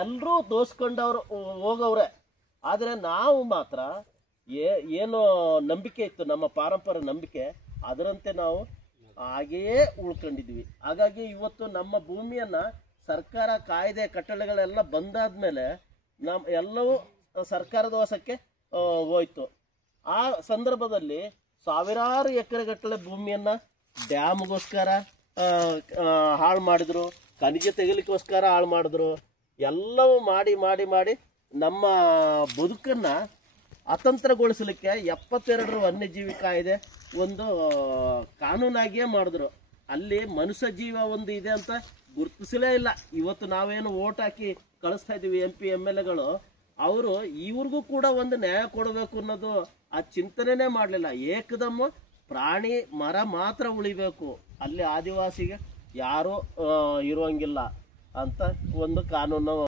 ಎಲ್ಲರೂ ದೋಸ್ಕೊಂಡವ್ರು ಹೋಗವ್ರೆ. ಆದರೆ ನಾವು ಮಾತ್ರ ಏನು ನಂಬಿಕೆ ಇತ್ತು, ನಮ್ಮ ಪಾರಂಪರ್ಯ ನಂಬಿಕೆ, ಅದರಂತೆ ನಾವು ಹಾಗೆಯೇ ಉಳ್ಕೊಂಡಿದ್ವಿ. ಹಾಗಾಗಿ ಇವತ್ತು ನಮ್ಮ ಭೂಮಿಯನ್ನ ಸರ್ಕಾರ ಕಾಯ್ದೆ ಕಟ್ಟಳೆಗಳೆಲ್ಲ ಬಂದಾದ್ಮೇಲೆ ಎಲ್ಲವೂ ಸರ್ಕಾರದ ವಶಕ್ಕೆ ಹೋಯ್ತು. ಆ ಸಂದರ್ಭದಲ್ಲಿ ಸಾವಿರಾರು ಎಕರೆಗಟ್ಟಲೆ ಭೂಮಿಯನ್ನ ಡ್ಯಾಮ್ಗೋಸ್ಕರ ಹಾಳು ಮಾಡಿದ್ರು, ಖನಿಜ ತೆಗಿಲಿಕ್ಕೋಸ್ಕರ ಹಾಳು ಮಾಡಿದ್ರು. ಎಲ್ಲವೂ ಮಾಡಿ ಮಾಡಿ ಮಾಡಿ ನಮ್ಮ ಬದುಕನ್ನ ಅತಂತ್ರಗೊಳಿಸಲಿಕ್ಕೆ 72ರ ವನ್ಯಜೀವಿ ಕಾಯ್ದೆ ಒಂದು ಕಾನೂನಾಗಿಯೇ ಮಾಡಿದ್ರು. ಅಲ್ಲಿ ಮನುಷ್ಯ ಜೀವ ಒಂದು ಇದೆ ಅಂತ ಗುರುತಿಸಲೇ ಇಲ್ಲ. ಇವತ್ತು ನಾವೇನು ಓಟ್ ಹಾಕಿ ಕಳಿಸ್ತಾ ಇದೀವಿ MP MLA ಗಳು, ಅವರು ಇವ್ರಿಗೂ ಕೂಡ ಒಂದು ನ್ಯಾಯ ಕೊಡಬೇಕು ಅನ್ನೋದು ಆ ಚಿಂತನೆನೇ ಮಾಡಲಿಲ್ಲ. ಏಕದಮ್ಮ ಪ್ರಾಣಿ ಮರ ಮಾತ್ರ ಉಳಿಬೇಕು, ಅಲ್ಲಿ ಆದಿವಾಸಿಗೆ ಯಾರು ಇರುವಂಗಿಲ್ಲ ಅಂತ ಒಂದು ಕಾನೂನು